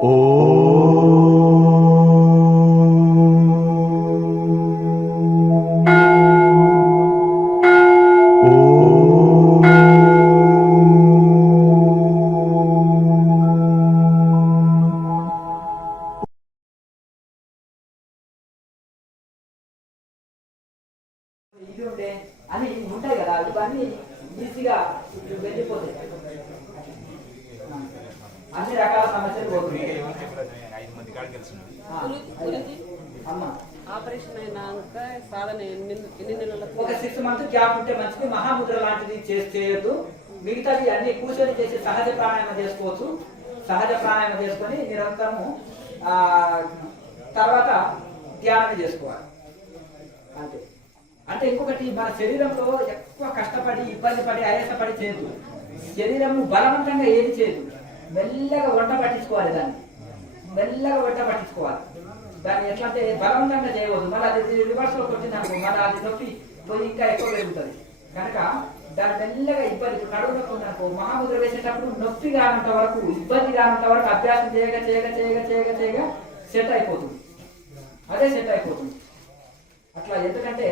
ఇది ఉండే అని ఉంటాయి కదా, ఇవన్నీ ఈజీగా వెళ్ళిపోతాయి. అన్ని రకాల సమస్యలు పోతున్నాయి. ఆపరేషన్ అయినాక సాధన ఎన్ని నెలలకు? ఒక 6 months గ్యాప్ ఉంటే మంచిది. మహాముద్ర లాంటిది చేయొద్దు. మిగతాది అన్ని కూర్చొని చేసి సహజ ప్రాణాయామం చేసుకోవచ్చు. సహజ ప్రాణాయామం చేసుకొని నిరంతరము తర్వాత ధ్యానం చేసుకోవాలి అంతే. అంటే ఇంకొకటి, మన శరీరంలో ఎక్కువ కష్టపడి ఇబ్బంది పడి ఆయాసపడి చేయదు. శరీరము బలవంతంగా ఏది చేయదు. మెల్లగా వంట పట్టించుకోవాలి. దాన్ని మెల్లగా వంట పట్టించుకోవాలి. దాన్ని ఎట్లా అంటే బలవంతంగా చేయవద్దు. మళ్ళీ అది రివర్స్ లో కొట్టిందనుకో మళ్ళీ అది నొప్పి పోయి ఇంకా ఎక్కువ పెరుగుతుంది. కనుక దాన్ని మెల్లగా ఇబ్బంది నడువు నొప్పి ఉందనుకో, మహాముద్ర వేసేటప్పుడు నొప్పి కానంత వరకు, ఇబ్బంది కానంత వరకు అభ్యాసం చేయగా చేయగా చేయగా చేయగా చేయగా సెట్ అయిపోతుంది. అదే సెట్ అయిపోతుంది అట్లా. ఎందుకంటే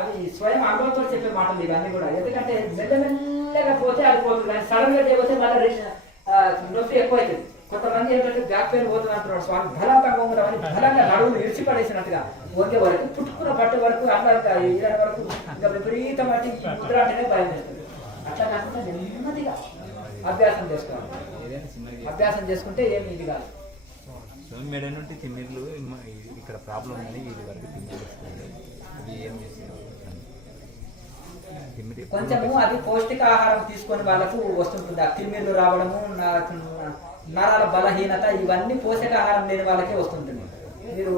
అది స్వయం అనుభవంతో చెప్పే మాటలు ఇవన్నీ కూడా. ఎందుకంటే మెల్లమెల్లగా పోతే అది పోతుంది, కానీ సడన్ గా చేయబోతే మళ్ళీ నొప్పి ఎక్కువ అవుతుంది. కొంతమంది ఏంటంటే బ్యాక్ పెయిన్ పోతుంది అంటున్నారు. స్వామి బలంగా ఉండమని బలంగా నడువులు ఇరిచి పడేసినట్టుగా వంగే వరకు, పుట్టుకున్న పట్టు వరకు, అట్లా ఇలాంటి వరకు ఇంకా విపరీతమైన ముద్ర అంటేనే భయం చేస్తుంది. అట్లా కాకుండా నెమ్మదిగా అభ్యాసం చేసుకోవాలి. అభ్యాసం చేసుకుంటే ఏమి ఇది కాదు. మెడ నుండి తిమ్మిర్లు ఇక్కడ ప్రాబ్లం ఉంది, ఇది వరకు తిమ్మిర్లు వస్తుంది. అది ఏం చేసేది కొంచెము అది పౌష్టికాహారం తీసుకొని వాళ్ళకు వస్తుంటుంది. ఆ తిమ్మిర్లు రావడము, నరాల బలహీనత, ఇవన్నీ పోషకాహారం లేని వాళ్ళకే వస్తుంటుంది. మీరు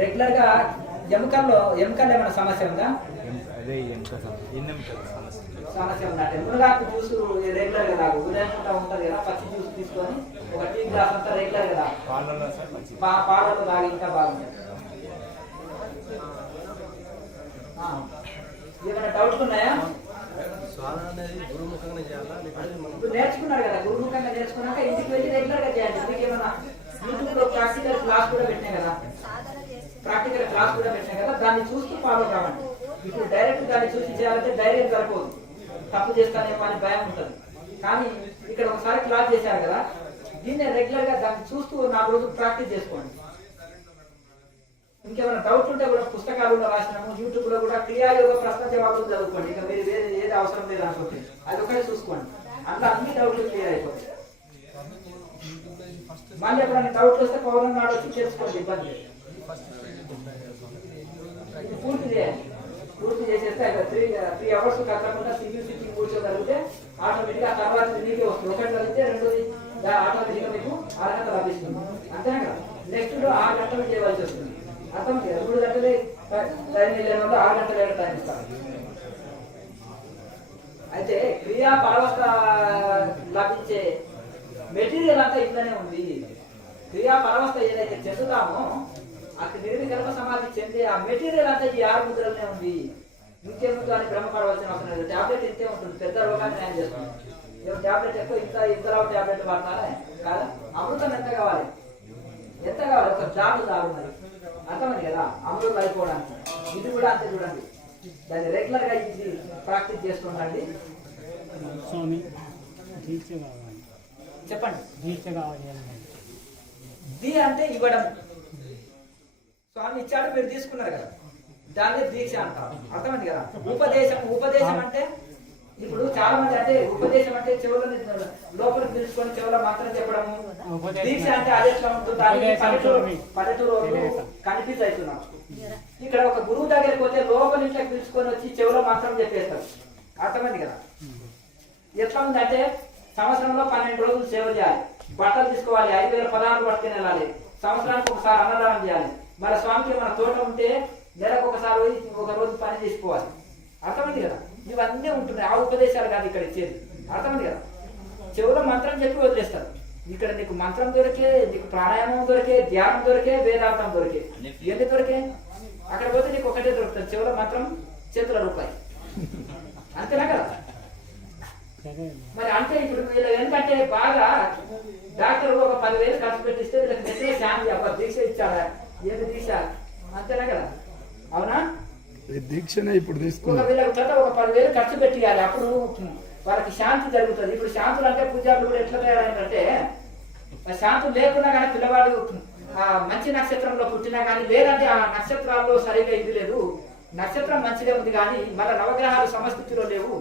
రెగ్యులర్ గా ఎముకల్లో ఏమైనా సమస్య ఉందా? సమస్య ఉన్నట్టు మునగాకు జ్యూస్ రెగ్యులర్ గా తాగు. ఉదయం పూట ఉంటుంది కదా, పచ్చి జ్యూస్ తీసుకొని ఒక టీ గ్లాస్ అంతా రెగ్యులర్ గా పాలలో తాగి ఇంకా బాగుంటుంది. ఏమైనా డౌట్స్ ఉన్నాయా? నేర్చుకున్నారు కదా, గురుముఖంగా నేర్చుకున్నాక ఇంటికి వెళ్ళి రెగ్యులర్ గా చేయండి. మీకు ఏమన్నా యూట్యూబ్ లో ప్రాక్టికల్ క్లాస్ కూడా పెట్టినాయి కదా, దాన్ని చూస్తూ ఫాలో కావండి. ఇప్పుడు డైరెక్ట్ దాన్ని చూసి చేయాలంటే ధైర్యం సరిపోదు, తప్పు చేస్తానేమో అని భయం ఉంటుంది. కానీ ఇక్కడ ఒకసారి క్లాస్ చేశారు కదా, దీన్ని రెగ్యులర్ గా దాన్ని చూస్తూ 4 రోజులు ప్రాక్టీస్ చేసుకోండి. ఇంకేమైనా డౌట్ ఉంటే కూడా పుస్తకాలలో రాసినాము, యూట్యూబ్ లో కూడా క్రియాయోగ ప్రశ్న జవాబులు చదువుకోండి. ఇంకా మీరు వేరే ఏది అవసరం లేదు అనుకుంటే అది ఒకటే చూసుకోండి. అందులో అన్ని డౌట్లు క్లియర్ అయిపోతాయి. మళ్ళీ ఎప్పుడైనా డౌట్లు వస్తే పౌరం నాడు వచ్చి చేసుకోండి, ఇబ్బంది. పూర్తి చేసేస్తే 3 hours కట్టకుండా సిట్టింగ్ కూర్చోగలిగితే ఆటోమేటిక్ గా తర్వాత మీకే వస్తుంది. ఒకటి కలిగితే రెండోది ఆటోమేటిక్ గా మీకు అర్హత లభిస్తుంది. అంతేనా కదా? నెక్స్ట్ 6 గంటలు చేయవలసి వస్తుంది. అర్థం 3 గంటలే టైం లేని వాళ్ళు 6 గంటలు టైం ఇస్తారు. అయితే క్రియా పరవస్థ లభించే మెటీరియల్ అంతా ఇంట్లోనే ఉంది. క్రియా పరవస్థ ఏదైతే చెందుతామో అక్కడ నిర్వికల్ప సమాధి చెందే ఆ మెటీరియల్ అంతా ఈ 6 ముద్రలనే ఉంది. ఇంకేముందు అని భ్రమపడవలసిన అవసరం లేదు. టాబ్లెట్ ఇంతే ఉంటుంది, పెద్ద రోగాన్ని న్యాయం చేస్తుంది. టాబ్లెట్ ఎక్కువ ఇంతలా టాబ్లెట్ వాడతారా కాదా? అమృతం ఎంత కావాలి? ఒక జాబు తాగు మరి. అర్థమైంది కదా, అమృతం అయిపోవడానికి. ఇది కూడా అంతే చూడండి. దాన్ని రెగ్యులర్ గా ఇది ప్రాక్టీస్ చేస్తుండండి. చెప్పండి. దీ అంటే ఇవ్వడం. స్వామి ఇచ్చాడు, మీరు తీసుకున్నారు కదా, దాన్ని దీక్ష అంటారు. అర్థమైంది కదా. ఉపదేశం అంటే ఇప్పుడు చాలా మంది అంటే ఉపదేశం అంటే చెవులని లోపలికి తెలుసుకొని చెవుల మాత్రం చెప్పడము. దీక్ష అంటే అదే పల్లెటూరు కన్ఫ్యూజ్ అవుతున్నాం. ఇక్కడ ఒక గురువు దగ్గరికి పోతే లోపలి ఇంట్లోకి పిలుచుకొని వచ్చి చెవులో మాత్రం చెప్పేస్తారు. అర్థమైంది కదా. ఎట్లా ఉందంటే సంవత్సరంలో 12 రోజులు సేవ చేయాలి, బట్టలు తీసుకోవాలి, 5,000 పదార్థాలు పట్టుకుని వెళ్ళాలి, సంవత్సరానికి ఒకసారి అన్నదానం చేయాలి. మరి స్వామికి మన తోట ఉంటే నెలకు ఒకసారి ఒక రోజు పని చేసుకోవాలి. అర్థమైంది కదా. ఇవన్నీ ఉంటున్నాయి. ఆ ఉపదేశాలు కాదు ఇక్కడ ఇచ్చేది. అర్థమైంది కదా. చెవులో మంత్రం చెప్పి వదిలేస్తారు. ఇక్కడ నీకు మంత్రం దొరికే, నీకు ప్రాణాయామం దొరికే, ధ్యానం దొరికే, వేదాంతం దొరికే. ఎన్ని దొరికే? అక్కడ పోతే నీకు ఒకటే దొరుకుతుంది, చెవుల మంత్రం, చేతుల రూపాయి. అంతేనా కదా. మరి అంటే ఇప్పుడు వీళ్ళు ఎందుకంటే బాగా డాక్టర్ ఒక 10,000 చూపించాలా ఏది దీక్ష అంతేనా కదా అవునా ఈ దీక్షనే ఇప్పుడు తీసుకున్నా వీళ్ళకి చేత ఒక 10,000 ఖర్చు పెట్టియాలి అప్పుడు వాళ్ళకి శాంతి జరుగుతుంది. ఇప్పుడు శాంతులు అంటే పూజారులు కూడా ఎట్లా తయారైందంటే శాంతులు లేకున్నా కానీ పిల్లవాడు మంచి నక్షత్రంలో పుట్టినా కానీ లేదంటే ఆ నక్షత్రాల్లో సరిగా ఇది లేదు, నక్షత్రం మంచిగా ఉంది కానీ మళ్ళీ నవగ్రహాలు సమస్థితిలో లేవు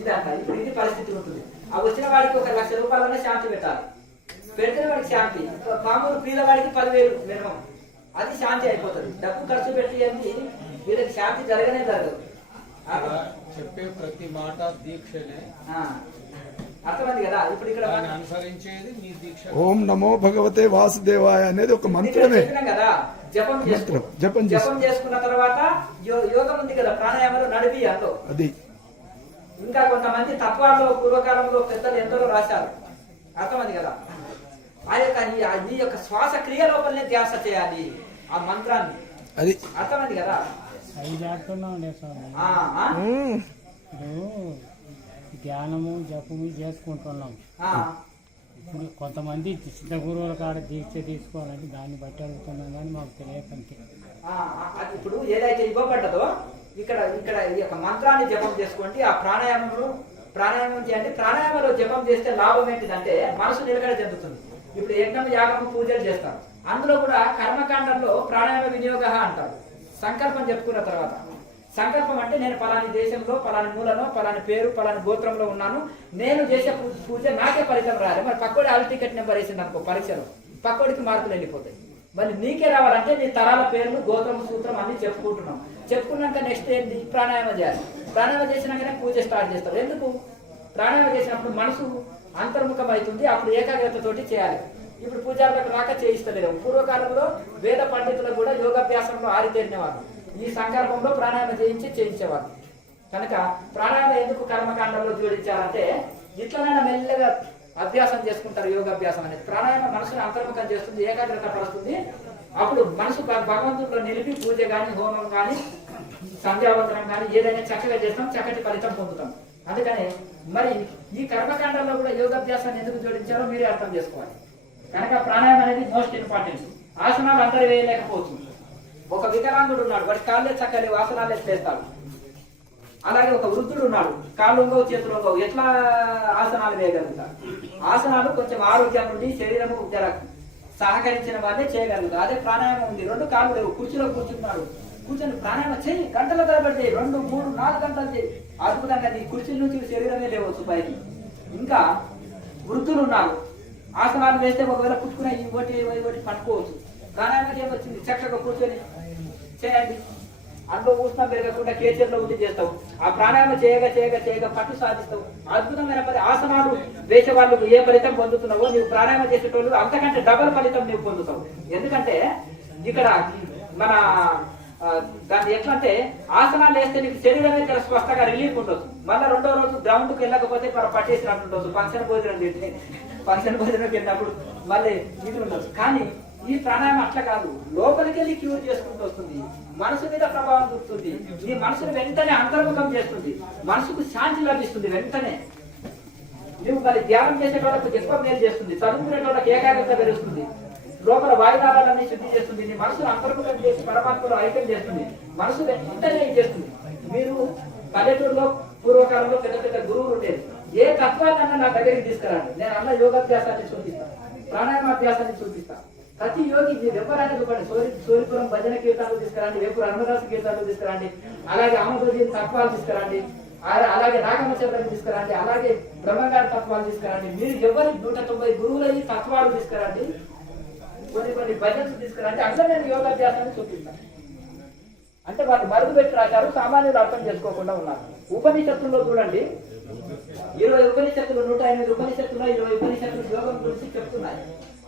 ఇదంతా. ఇప్పుడు ఇది పరిస్థితి ఉంటుంది. ఆ వచ్చిన వాడికి 1,00,000 రూపాయలనే శాంతి పెట్టాలి, పెడితే వాడికి శాంతి. మామూలు పేదవాడికి 10,000 మినిమం, అది శాంతి అయిపోతుంది. డబ్బు ఖర్చు పెట్టి అని వీళ్ళకి శాంతి జరగనే జరగదు. చెప్పే ప్రతి మాట దీక్షనే, అర్థమైంది కదా. ఇప్పుడు ఇక్కడ అనుసరించేది మీ దీక్ష. ఓం నమో భగవతే వాసుదేవాయ అనేది ఒక మంత్రమే కదా. జపం జపం చేసుకున్న తర్వాత యోగం ఉంది కదా, ప్రాణాయామాలు నడిపి అందులో అది. ఇంకా కొంతమంది తత్వాల్లో పూర్వకాలంలో పెద్దలు ఎందరో రాశారు, అర్థమైంది కదా. ఆ యొక్క నీ యొక్క శ్వాస క్రియ లోపలనే ధ్యాస చేయాలి ఆ మంత్రాన్ని, అది అర్థమైంది కదా. ధ్యానము జపము చేసుకుంటున్నాం. ఇప్పుడు కొంతమంది సిద్ధ గురువుల కాడ దీక్ష తీసుకోవాలంటే దాన్ని బట్టి అడుగుతున్నాం కానీ మాకు తెలియకంటే. ఇప్పుడు ఏదైతే ఇవ్వబడ్డదో ఇక్కడ ఇక్కడ ఈ యొక్క మంత్రాన్ని జపం చేసుకోండి. ఆ ప్రాణాయామం చేయండి. ప్రాణాయామంలో జపం చేస్తే లాభం ఏంటిదంటే మనసు నిలకడ చెందుతుంది. ఇప్పుడు యజ్ఞం యాగము పూజలు చేస్తారు, అందులో కూడా కర్మకాండంలో ప్రాణాయామ వినియోగ అంటారు. సంకల్పం చెప్పుకున్న తర్వాత, సంకల్పం అంటే నేను పలాని దేశంలో పలాని మూలలో పలాని పేరు పలాని గోత్రంలో ఉన్నాను, నేను చేసే పూజ నాకే ఫలితం రావాలి. మరి పక్కోడి హాల్ టికెట్ నెంబర్ వేసింది అనుకో పరీక్షలో, పక్కోడికి మార్కులు వెళ్ళిపోతాయి. మరి నీకే రావాలంటే నీ తరాల పేర్లు గోత్రం సూత్రం అన్ని చెప్పుకుంటున్నాం. చెప్పుకున్నాక నెక్స్ట్ ఏంటి, ప్రాణాయామం చేయాలి. ప్రాణాయామం చేసినాకనే పూజ స్టార్ట్ చేస్తాం. ఎందుకు? ప్రాణాయామం చేసినప్పుడు మనసు అంతర్ముఖం అవుతుంది, అప్పుడు ఏకాగ్రతతోటి చేయాలి. ఇప్పుడు పూజారులకు రాక చేయిస్తలేరు. పూర్వకాలంలో వేద పండితులకు కూడా యోగాభ్యాసంలో ఆరితేరినవారు ఈ సంకల్పంలో ప్రాణాయామం చేయించేవారు. కనుక ప్రాణాయామం ఎందుకు కర్మకాండంలో జోడించాలంటే ఇట్లనైనా మెల్లగా అభ్యాసం చేసుకుంటారు. యోగాభ్యాసం అనేది ప్రాణాయామం మనసుని అంతర్ముఖం చేస్తుంది, ఏకాగ్రత పరుస్తుంది. అప్పుడు మనసు భగవంతుడిలో నిలిపి పూజ కానీ హోమం కానీ సంధ్యావందనం కానీ ఏదైనా చక్కగా చేస్తాం, చక్కటి ఫలితం పొందుతాం. అందుకనే మరి ఈ కర్మకాండంలో కూడా యోగాభ్యాసాన్ని ఎందుకు జోడించారో మీరే అర్థం చేసుకోవాలి. కనుక ప్రాణాయామం అనేది మోస్ట్ ఇంపార్టెంట్. ఆసనాలు అందరూ వేయలేకపోవచ్చు. ఒక వికలాంగుడు ఉన్నాడు, వాడి కాళ్ళే చక్కని ఆసనాలు చేస్తాడు. అలాగే ఒక వృద్ధుడు ఉన్నాడు, కాళ్ళు ఉంగవు చేతులు ఉంగవు, ఎట్లా ఆసనాలు వేయగలుగుతారు? ఆసనాలు కొంచెం ఆరోగ్యం నుండి శరీరము సహకరించిన వాళ్ళే చేయగలుగుతారు. అదే ప్రాణాయామం ఉంది, 2 కాళ్ళు లేవు, కుర్చీలో కూర్చున్నాడు, కూర్చొని ప్రాణాయామం చేయి, గంటల తరబడి 2, 3, 4 గంటలు చేయి, అద్భుతంగా నీ కుర్చీ నుంచి శరీరమే లేవచ్చు పైకి. ఇంకా వృద్ధులు ఉన్నారు, ఆసనాలు వేస్తే ఒకవేళ పుట్టుకునే ఒకటి పట్టుకోవచ్చు. ప్రాణాయామం ఏమొచ్చింది, చక్కగా కూర్చొని చేయండి. అందులో ఉష్ణం పెరగకుండా కేచర్లో ఉండి చేస్తావు. ఆ ప్రాణాయామం చేయగా పట్టు సాధిస్తావు. అద్భుతమైన ఆసనాలు వేసే వాళ్ళు ఏ ఫలితం పొందుతున్నావో నీవు ప్రాణాయామం చేసేటోళ్ళు అంతకంటే డబల్ ఫలితం నీవు పొందుతావు. ఎందుకంటే ఇక్కడ మన దాన్ని ఎట్లా అంటే ఆసనాలు వేస్తే నీకు శరీరమే చాలా స్వస్థగా రిలీఫ్ ఉండొచ్చు. మళ్ళీ 2వ రోజు గ్రౌండ్కి వెళ్ళకపోతే పట్టేసినట్టు ఉండొచ్చు. ఫంక్షన్ భోజనం వెళ్ళినప్పుడు మళ్ళీ ఇది ఉండొచ్చు. కానీ ఈ ప్రాణాయామం అట్లా కాదు, లోపలికి వెళ్ళి క్యూర్ చేసుకుంటూ వస్తుంది, మనసు మీద ప్రభావం చూపుతుంది, ఈ మనసును వెంటనే అంతర్ముఖం చేస్తుంది, మనసుకు శాంతి లభిస్తుంది. వెంటనే నువ్వు మరి ధ్యానం చేసేటోళ్ళకు ఎక్కువ మేలు చేస్తుంది, చదువుకునేటోళ్ళకి ఏకాగ్రత పెరుగుతుంది, లోపల వాయుదాలన్నీ శుద్ధి చేస్తుంది, నీ మనసును అంతర్ముఖం చేసి పరమాత్మలో ఐక్యం చేస్తుంది, మనసు వెంటనే చేస్తుంది. మీరు పల్లెటూరులో పూర్వకాలంలో పెద్ద పెద్ద గురువులు ఉండేది, ఏ తత్వాన్ని నా దగ్గరికి తీసుకురండి, నేను అన్న యోగాభ్యాసాన్ని చూపిస్తాను, ప్రాణాయామాభ్యాసాన్ని చూపిస్తాను. ప్రతి యోగి వెంపరాన్ని చూపండి, సూర్యపురం భజన కీర్తనలు తీసుకురండి, వేపు రణదాసు కీర్తనలు తీసుకురండి, అలాగే ఆమోదీ తత్వాలు తీసుకురండి, అలాగే నాగమచంద్రం తీసుకురండి, అలాగే బ్రహ్మగారి తత్వాలు తీసుకురండి. మీరు ఎవరి 190 గురువుల ఈ తత్వాలు తీసుకురండి, కొన్ని భజనలు తీసుకురండి, అట్లా నేను యోగాభ్యాసాన్ని చూపిస్తాను. అంటే వాళ్ళు మరుగు పెట్టి రాశారు, సామాన్యులు అర్థం చేసుకోకుండా ఉన్నారు. ఉపనిషత్తుల్లో చూడండి, 20 ఉపనిషత్తులు, 108 ఉపనిషత్తులు, 20 ఉపనిషత్తులు యోగం గురించి చెప్తున్నాయి.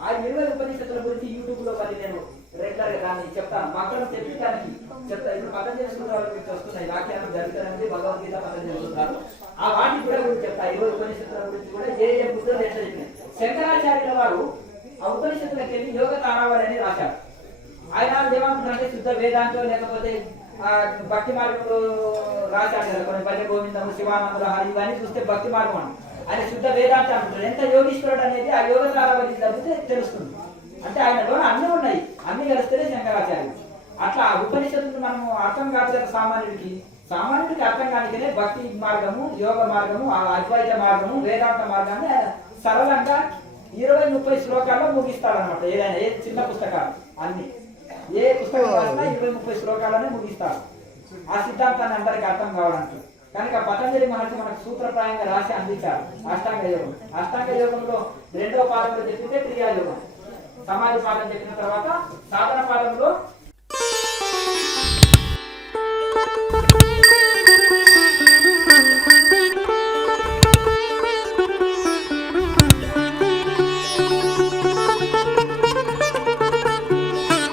ఆ 20 ఉపనిషత్తుల గురించి యూట్యూబ్ లో మరి నేను రెగ్యులర్ గా దాన్ని చెప్తాను. మక్కలు చెప్పడానికి చెప్తాను. ఇప్పుడు మతం చేసుకున్న వాళ్ళకి వస్తున్నాయి, వ్యాఖ్యానం జరుగుతారండి, భగవద్గీత మతం చేస్తున్నారు. ఆ వాటి కూడా గురించి చెప్తా. 20 ఉపనిషత్తుల గురించి కూడా ఏ ముద్రలు ఎట్లా చెప్పినాయి. శంకరాచార్యుల వారు ఆ ఉపనిషత్తులకు వెళ్ళి యోగ తారావళి రాశారు. ఆయన ఏమంటున్నారంటే శుద్ధ వేదాంతం లేకపోతే భక్తి మార్గంలో రాశాడు కదా, కొన్ని భజ గోవిందము, శివానందుల హరి ఇవన్నీ చూస్తే భక్తి మార్గం అని ఆయన శుద్ధ వేదాంతం అంటున్నారు. ఎంత యోగీశ్వరుడు అనేది ఆ యోగ తారావళి చదివితే తెలుస్తుంది. అంటే ఆయనలో అన్ని ఉన్నాయి, అన్ని కలిస్తేనే శంకరాచార్యులు. అట్లా ఉపనిషత్తులు మనము అర్థం కాదు కదా సామాన్యుడికి అర్థం కానికనే భక్తి మార్గము, యోగ మార్గము, అద్వైత మార్గము, వేదాంత మార్గాన్ని ఆయన సరళంగా 20-30 శ్లోకాల్లో ముగిస్తాడనమాట. ఏదైనా ఏ చిన్న పుస్తకాలు అన్ని, ఏ పుస్తకం రాసినా 20-30 శ్లోకాలనే ముగిస్తారు. ఆ సిద్ధాంతాన్ని అందరికి అర్థం కావడానికి. కనుక పతంజలి మహర్షి మనకు సూత్రప్రాయంగా రాసి అందించారు అష్టాంగ యోగం. అష్టాంగ యోగంలో 2వ పాదంలో చెప్పితే క్రియాయోగం, సమాధి పాదం చెప్పిన తర్వాత సాధన పాదంలో